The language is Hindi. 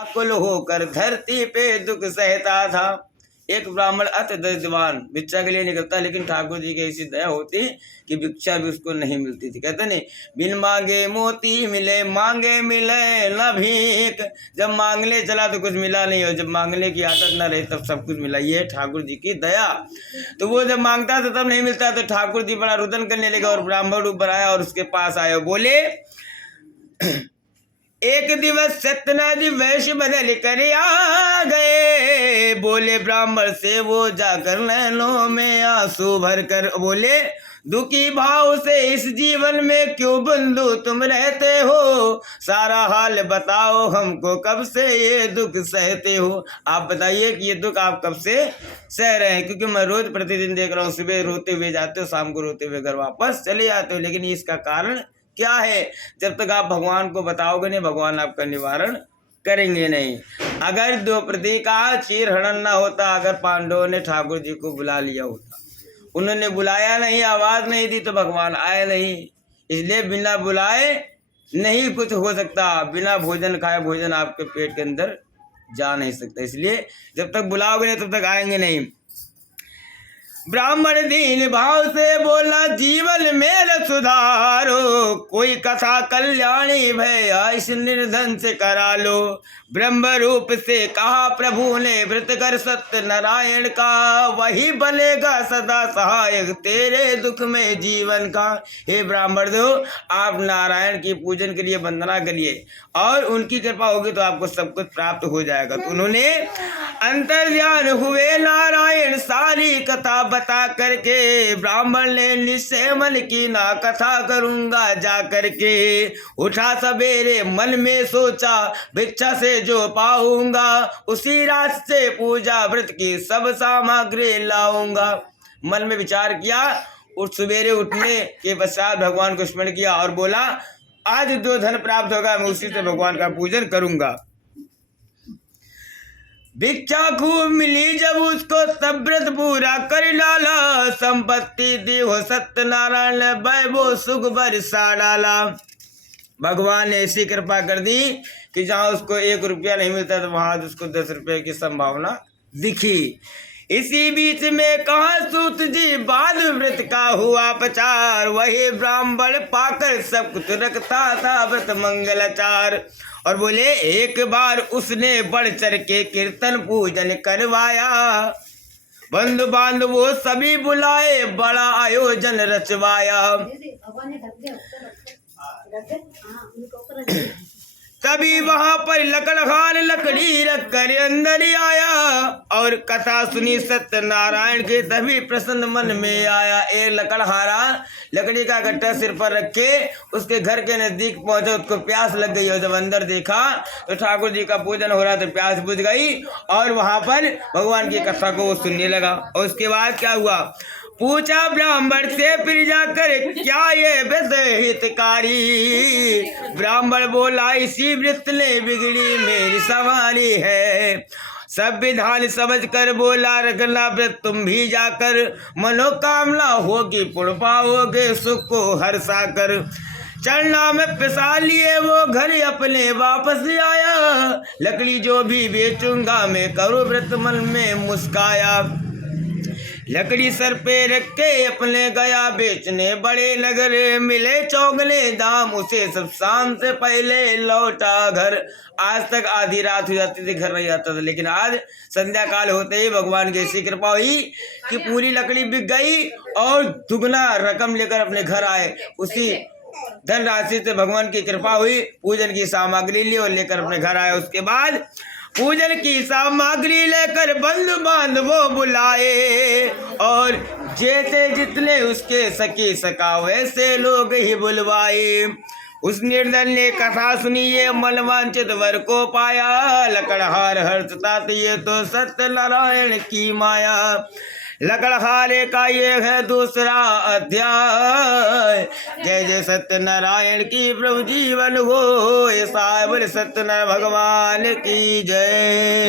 व्याकुल होकर धरती पे दुख सहता था। एक ब्राह्मण अति दरिद्रवान भिक्षा के लिए निकलता, लेकिन ठाकुर जी की ऐसी दया होती कि भिक्षा भी उसको नहीं मिलती थी। कहते नहीं, बिन मांगे मोती मिले, मांगे मिले न भीख। जब मांगने चला तो कुछ मिला नहीं, और जब मांगने की आदत न रही तब सब कुछ मिला। ये है ठाकुर जी की दया। तो वो जब मांगता था तब नहीं मिलता, तो ठाकुर जी बड़ा रुदन करने लगे और ब्राह्मण रूप बनाया और उसके पास आए, बोले एक दिवस सत्यनारायण जी वैश्य बदल कर आ गए। बोले ब्राह्मण से वो जाकर नैनों में आंसू भर कर, बोले दुखी भाव से इस जीवन में क्यों बंधु तुम रहते हो। सारा हाल बताओ हमको, कब से ये दुख सहते हो। आप बताइए कि ये दुख आप कब से सह रहे हैं। क्योंकि मैं रोज प्रतिदिन देख रहा हूँ, सुबह रोते हुए जाते हो, शाम को रोते हुए घर वापस चले जाते हो। लेकिन इसका कारण क्या है? जब तक आप भगवान को बताओगे नहीं, भगवान आपका निवारण करेंगे नहीं। अगर द्रौपदी का चीर हरण न होता, अगर पांडवों ने ठाकुर जी को बुला लिया होता, उन्होंने बुलाया नहीं, आवाज नहीं दी, तो भगवान आए नहीं। इसलिए बिना बुलाए नहीं कुछ हो सकता। बिना भोजन खाए भोजन आपके पेट के अंदर जा नहीं सकता। इसलिए जब तक बुलाओगे नहीं तब तक आएंगे नहीं। ब्राह्मण दीन भाव से बोला जीवन मेरा सुधारो, कोई कथा कल्याणी भय इस निर्धन से करा लो। ब्रह्म रूप से कहा प्रभु ने, व्रत कर सत्य नारायण का, वही बनेगा सदा सहायक तेरे दुख में जीवन का। हे ब्राह्मण दो, आप नारायण की पूजन के लिए, वंदना के लिए, और उनकी कृपा होगी तो आपको सब कुछ प्राप्त हो जाएगा। तो उन्होंने अंतर्ध्यान हुए नारायण, सारी कथा बता करके। ब्राह्मण ने निश्चय मन की, ना कथा करूंगा जा करके। उठा सवेरे मन में सोचा, भिक्षा से जो पाऊंगा, उसी रात से पूजा व्रत की सब सामग्री लाऊंगा। मन में विचार किया, उठ सवेरे उठने के पश्चात भगवान को स्मरण किया और बोला आज जो धन प्राप्त होगा मैं उसी से भगवान का पूजन करूंगा। भिक्षा खूब मिली जब उसको, तब व्रत पूरा कर डाला। संपत्ति दी हो सत्यनारायण, वैभव सुख बरसा डाला। भगवान ने ऐसी कृपा कर दी कि जहाँ उसको 1 रुपया नहीं मिलता तो वहां उसको 10 रुपये की संभावना दिखी। इसी बीच में कहा सूत जी बाद व्रत का हुआ प्रचार, वही ब्राह्मण पाकर सब कुछ रखता था व्रत मंगलाचार। और बोले एक बार उसने बढ़ चढ़ के कीर्तन पूजन करवाया, बंधु बांधवों सभी बुलाए, बड़ा आयोजन रचवाया। तभी वहां पर लकड़हार लकड़ी रख कर अंदर आया, और कथा सुनी सत्यनारायण के, तभी प्रसन्न मन में आया। एक लकड़हारा लकड़ी का गट्टा सिर पर रख के उसके घर के नजदीक पहुंचा, उसको प्यास लग गई, और जब अंदर देखा तो ठाकुर जी का पूजन हो रहा, तो प्यास बुझ गई और वहां पर भगवान की कथा को वो सुनने लगा। और उसके बाद क्या हुआ, पूछा ब्राह्मण से फिर जाकर क्या ये व्रत हितकारी। ब्राह्मण बोला इसी व्रत ने बिगड़ी मेरी सवारी है। सब विधान समझ कर बोला रखना व्रत तुम भी जाकर, मनोकामना होगी पुण्य पाओगे सुख को हर्षा कर। चरना में पिसा लिए वो घर अपने वापस आया, लकड़ी जो भी बेचूंगा मैं करूँ व्रत मन में मुस्काया। लकड़ी सर पे रख के अपने गया बेचने बड़े नगर, मिले चौगले दाम उसे सब शाम से पहले लौटा घर। आज तक आधी रात हो जाती थी, घर नहीं आता था, लेकिन आज संध्या काल होते ही भगवान की ऐसी कृपा हुई कि पूरी लकड़ी बिक गई और दुगना रकम लेकर अपने घर आए। उसी धन राशि से भगवान की कृपा हुई, पूजन की सामग्री ली और लेकर अपने घर आए। उसके बाद पूजन की सामग्री लेकर बंधु बांधवों बुलाए, और जैसे जितने उसके सखी सका वैसे लोग ही बुलवाए। उस निर्धन ने कथा सुनी, ये मनवांचित वर को पाया, लकड़हार हर्षता ये तो सत्यनारायण की माया। लकड़हारे का ये है दूसरा अध्याय, जय जय सत्यनारायण की प्रभु जीवन हो। ऐसा बोले सत्यनारायण भगवान की जय।